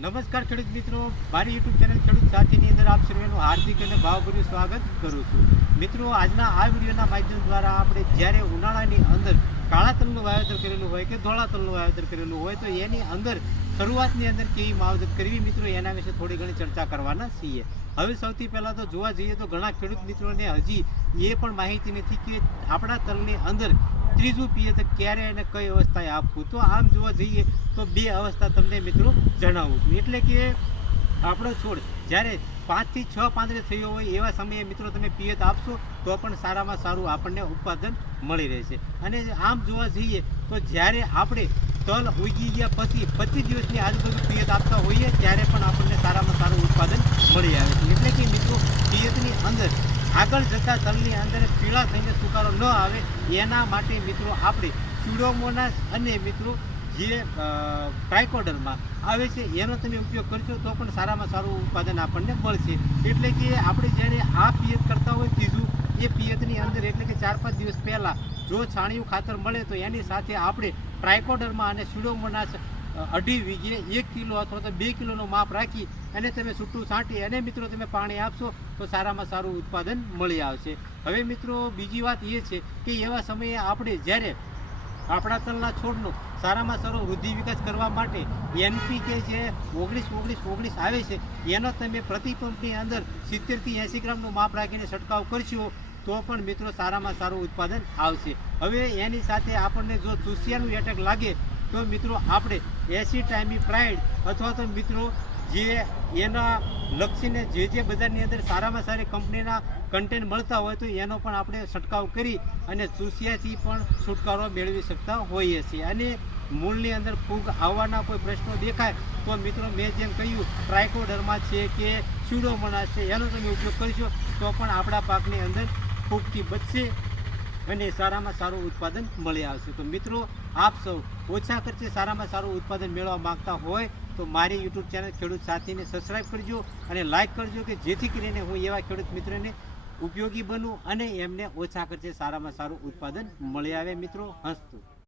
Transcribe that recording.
નમસ્કાર ખેડૂત મિત્રો, મારી યુટ્યુબ ચેનલ ખેડૂત સાથીની અંદર આપ સર્વેનું હાર્દિક અને ભાવભર્યું સ્વાગત કરું છું. મિત્રો, આજના આ વિડીયોના માધ્યમ દ્વારા આપણે જ્યારે ઉનાળાની અંદર કાળા તલનું વાવેતર કરેલું હોય કે ધોળા તલનું વાવેતર કરેલું હોય તો એની અંદર શરૂઆતની અંદર કેવી માવજત કરવી મિત્રો એના વિશે થોડી ઘણી ચર્ચા કરવાના છીએ. હવે સૌથી પહેલાં તો જોવા જઈએ તો ઘણા ખેડૂત મિત્રોને હજી એ પણ માહિતી નથી કે આપણા તલની અંદર ત્રીજું પિયત ક્યારે અને કઈ અવસ્થાએ આપવું. તો આમ જોવા જઈએ તો બે અવસ્થા તમને મિત્રો જણાવું છું. એટલે કે આપણો છોડ જ્યારે 5 થી 6 પાંદડે થયો હોય એવા સમયે મિત્રો તમે પિયત આપશો તો પણ સારામાં સારું આપણને ઉત્પાદન મળી રહેશે. અને આમ જોવા જઈએ તો જ્યારે આપણે તલ ઉગી ગયા પછી 25 દિવસની આજુબાજુ પિયત આપતા હોઈએ ત્યારે પણ આપણને સારામાં સારું ઉત્પાદન મળી આવે છે. એટલે કે મિત્રો પિયતની અંદર આગળ જતાં તલની અંદર પીળા થઈને સુકારો ન આવે એના માટે મિત્રો આપણે સ્યુડોમોનાસ અને મિત્રો જે ટ્રાઇકોડરમાં આવે છે એનો તમે ઉપયોગ કરશો તો પણ સારામાં સારું ઉત્પાદન આપણને મળશે. એટલે કે આપણે જ્યારે આ પિયત કરતા હોય ત્રીજું એ પિયતની અંદર એટલે કે 4-5 દિવસ પહેલાં જો છાણિયું ખાતર મળે તો એની સાથે આપણે ટ્રાઇકોડરમાં અને સ્યુડોમોનાસ 2.5 વીઘે 1 કિલો અથવા તો 2 કિલોનું માપ રાખી અને તમે છૂટું છાંટી અને મિત્રો તમે પાણી આપશો તો સારામાં સારું ઉત્પાદન મળી આવશે. હવે મિત્રો બીજી વાત એ છે કે એવા સમયે આપણે જ્યારે આપણા તલના છોડનો સારામાં સારો વૃદ્ધિ વિકાસ કરવા માટે NPK જે 19-19-19 આવે છે એનો તમે પ્રતિ પંપની અંદર 70 થી 80 ગ્રામનું માપ રાખીને છંટકાવ કરશો તો પણ મિત્રો સારામાં સારું ઉત્પાદન આવશે. હવે એની સાથે આપણને જો ચૂસિયાનું એટેક લાગે તો મિત્રો આપણે એસિટાઇમિપ્રાઇડ અથવા તો મિત્રો જે એના લક્ષીને જે બજારની અંદર સારામાં સારી કંપનીના કન્ટેન્ટ મળતા હોય તો એનો પણ આપણે છંટકાવ કરી અને ચૂસિયાથી પણ છુટકારો મેળવી શકતા હોઈએ છીએ. અને મૂળની અંદર ફૂગ આવવાના કોઈ પ્રશ્નો દેખાય તો મિત્રો મેં જેમ કહ્યું ટ્રાઇકોડર્મા છે કે સ્યુડોમોનાસ છે એનો તમે ઉપયોગ કરશો તો પણ આપણા પાકની અંદર ફૂગથી બચશે અને સારામાં સારું ઉત્પાદન મળી આવશે. તો મિત્રો આપ સૌ ઓછા ખર્ચે સારામાં સારું ઉત્પાદન મેળવવા માગતા હોય તો મારી યુટ્યુબ ચેનલ ખેડૂત સાથીને સબસ્ક્રાઈબ કરજો અને લાઇક કરજો કે જેથી કરીને હું એવા ખેડૂત મિત્રોને ઉપયોગી બનું અને એમને ઓછા ખર્ચે સારામાં સારું ઉત્પાદન મળી આવે. મિત્રો હસતું